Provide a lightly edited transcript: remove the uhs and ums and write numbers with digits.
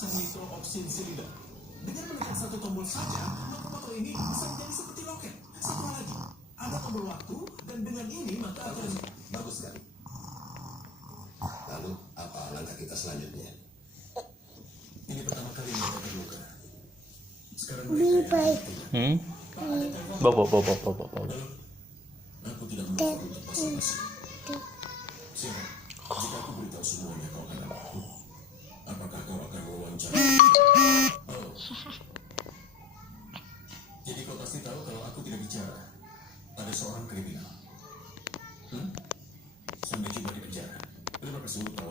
memasang nitrooksin-silida. Dengan menekan satu tombol saja, maka motor ini bisa menjadi seperti loket. Satu hal lagi, ada tombol waktu, dan dengan ini maka akan... Bagus sekali. Lalu, apa langkah kita selanjutnya? Ini pertama kali mereka terluka. Sekarang mereka yang Bawa. aku tidak menolak untuk basa-basi. Siapa? Jika aku beritahu semuanya, kau akan apa? Apakah kau akan mewawancara? Oh. Jadi kau pasti tahu kalau aku tidak bicara. Ada seorang kriminal. Sampai coba di penjara. Terima kasih untuk tawaran.